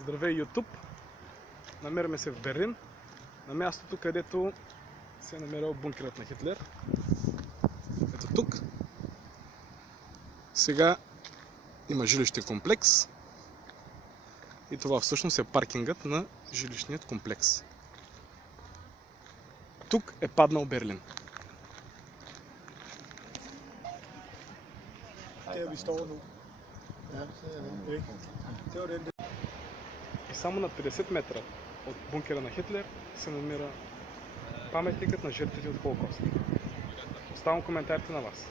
Здравей, YouTube! Намираме се в Берлин, на мястото, където се е намирал бункерът на Хитлер. Ето тук. Сега има жилищен комплекс и това всъщност е паркингът на жилищният комплекс. Тук е паднал Берлин. И само на 50 метра от бункера на Хитлер се намира паметникът на жертвите от Холокоста. Оставам коментарите на вас.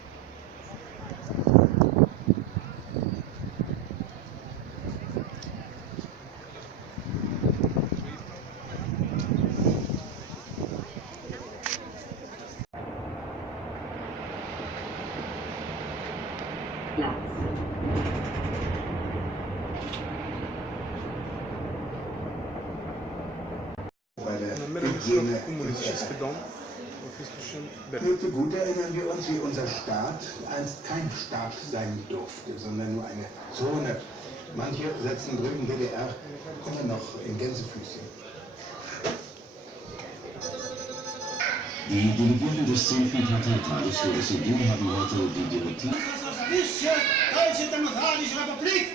Намираме се в комунистически дом в източен Берлин. Für gut erinnern wir uns, wie unser Staat einst kein Staat sein durfte, sondern nur eine Zone. Manche setzen drüben DDR immer noch in Gänsefüßchen. Die Delegierten des 10. Parteitages der SED haben heute die Direktive Deutsche Demokratische Republik!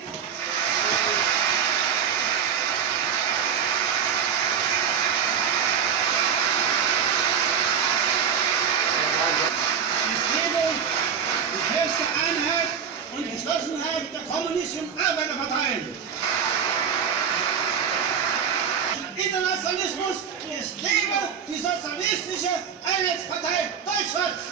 Die feste Einheit und Geschlossenheit der kommunistischen Arbeiterparteien. Internationalismus ist lebe die sozialistische Einheitspartei Deutschlands!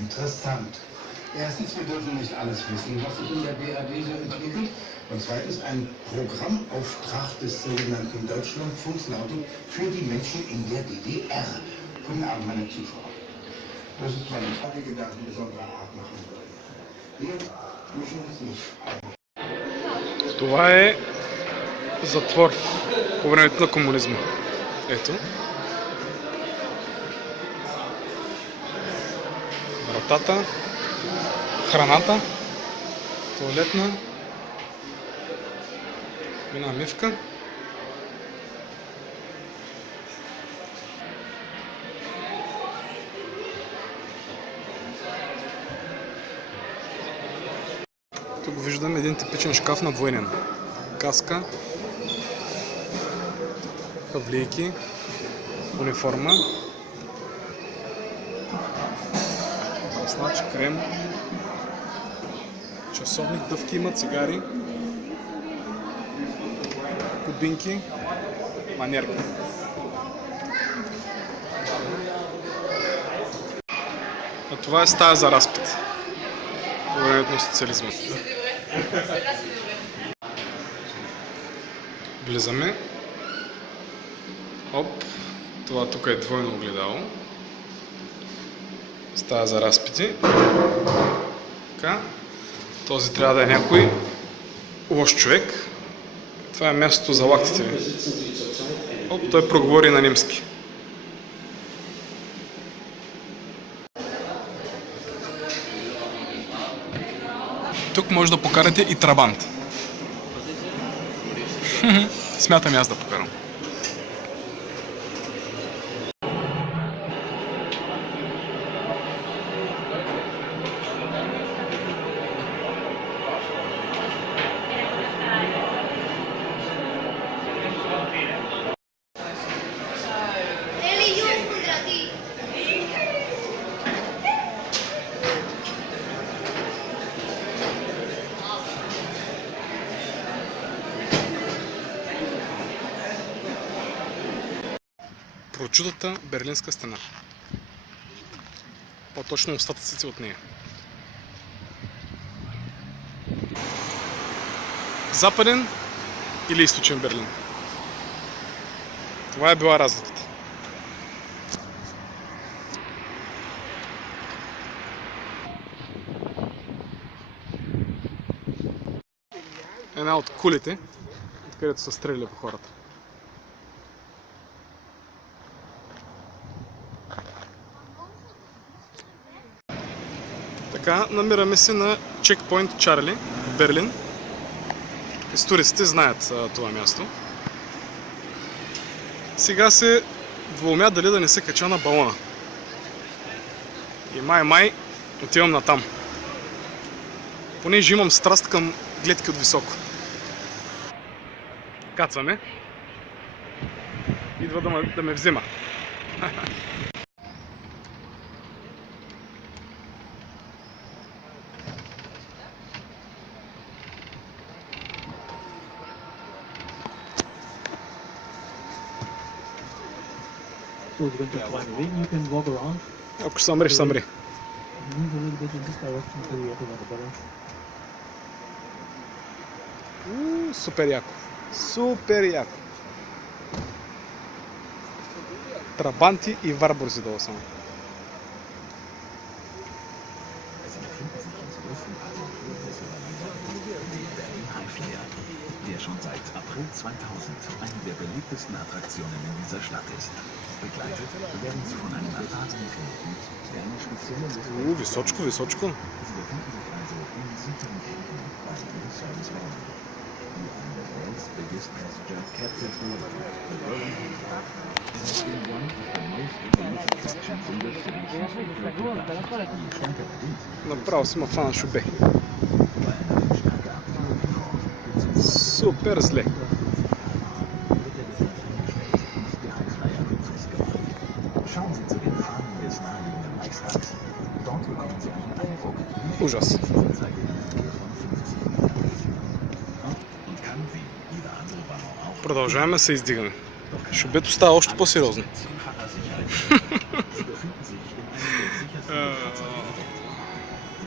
Interessant. Erstens, wir dürfen nicht alles wissen, was sich in der BRD so entwickelt. Und zweitens, ein Programmauftrag des sogenannten Deutschlandfunks lautet für die Menschen in der DDR. Guten Abend, meine Zuschauer. Das ist zwar ein Gedanken besonderer Art machen wollen. Wir mischen uns nicht ein. Това е затвор по времето на комунизма. Ето. Вратата, храната, тоалетна, една мивка. Тук виждам един типичен шкаф на военен. Каска, хавлийки, униформа, маслач, крем, часовник, дъвки има, цигари, кубинки, манерка. А това е стая за разпит по времето на социализма. Влизаме. Оп, това тук е двойно огледало. Стая за разпити. Така. Този трябва да е някой лош човек. Това е мястото за лактите ви. Оп, той проговори на немски. Тук може да покарате и трабант. Смятам аз да покарам. Прочутата Берлинска стена. По-точно остатъците от нея. Западен или източен Берлин. Това е била разликата. Една от кулите, където са стреляли по хората. Така, намираме се на Checkpoint Чарли, Берлин. Историците знаят това място. Сега се двоумя дали да не се кача на балона. И май отивам натам. Понеже имам страст към гледки от високо. Кацваме. Идва да ме взима. So you're going to climb in, you can walk around, Ако ще съмреш, съмри. move a little bit in this direction till you open the balance. Супер яко. Супер яко. Трабанти и варбурзи долу само. Der schon seit April 2000 eine der beliebtesten Attraktionen in dieser Stadt ist. Begleitet werden sie von einem erfahrenen Piloten, der eine spezielle Lösung Височко, височко. Sie befinden sich also in sicheren Händen bei ihrem Servicewagen. Die eine der world's biggest passenger captive delivery. The Berlin Hansard has been one of the most evolved attractions in the city since the Die starke Dienst Направо си ма фана шубе. bei einer Windstärke ab 4 Супер зле. Schauen Sie zu den Fahnen des naheliegenden Reichstags. Dort bekommen Sie einen Eindruck, wie Ужас. die Anzeige in der Höhe von 50 Metern und kann wie jeder andere Ballon auch Продължаваме да се издигаме. Шубето става още по-сериозно. zehnfacher Sicherheit. Sie befinden sich in einem der sichersten Fahrzeuge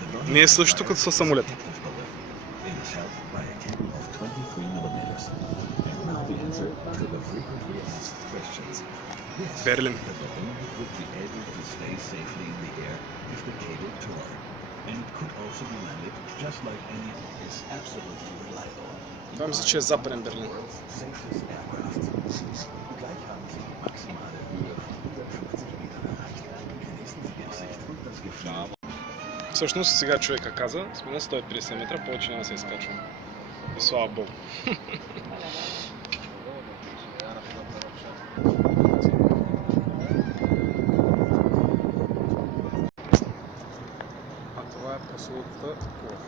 der Welt. Не е същото като със самолета. It is held by a cable of 23 millimeters. And now the answer to the frequently asked questions. Yes, Berlin. the balloon would be able to stay safely in the air if the cable tore. And it could also be landed just like any is absolutely reliable. Това мисля, че е Западен Берлин. Safest aircraft. Gleich haben Sie die maximale Höhe von über 50 Metern erreicht. Genießen Sie die Aussicht und das Gefühl. Всъщност сега човека каза, сме на 150 метра, повече няма да се изкачвам. И слава Богу. А това е прословутата Кулов.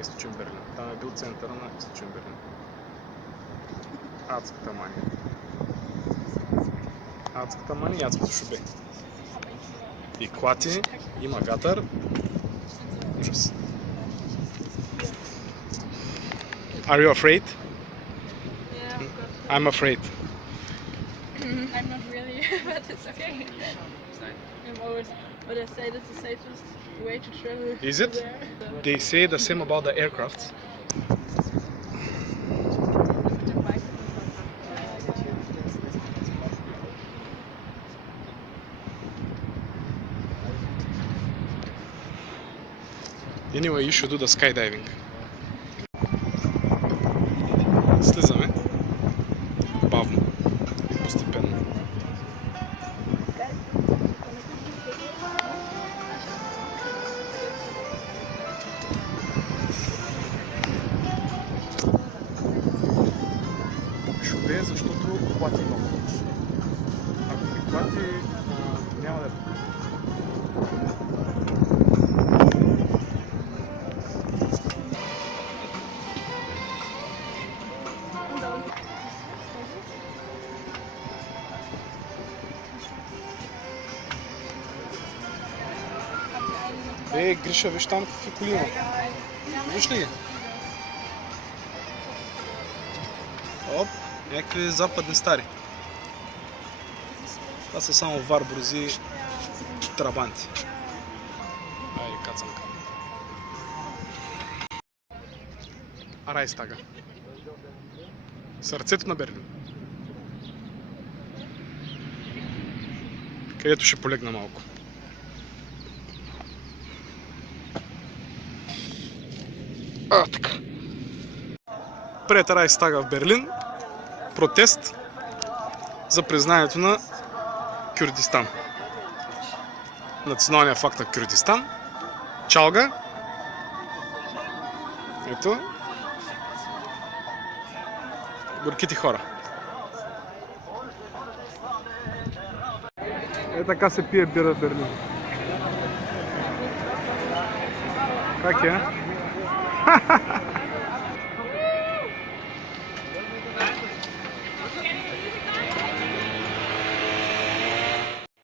Източен Берлин. Там е бил центъра на Източен Берлин. Адската мания. Адската мания и адското шубе. И клати, има вятър. Ужас. Are you afraid? Yeah, of course. I'm afraid. I'm not really, but it's okay. I'm always, but I say that's the safest way to travel. Is it? There. They say the same about the aircraft. Anyway, you should do the skydiving. Слизаме. Бавно. И постепенно. Шубе, защото плати много. Ако ми плати, няма да е. Гриша, виж там какви коли има. Виж ли ги? Оп, някакви западни стари. Това са само варбурзи, трабанти. Айде, кацанка. Райстага. Сърцето на Берлин. Където ще полегна малко. Така. Пред Райстага в Берлин протест за признанието на Кюрдистан. Националния факт на Кюрдистан. Чалга. Ето. Горките хора. Така се пие бира в Берлин. Как е?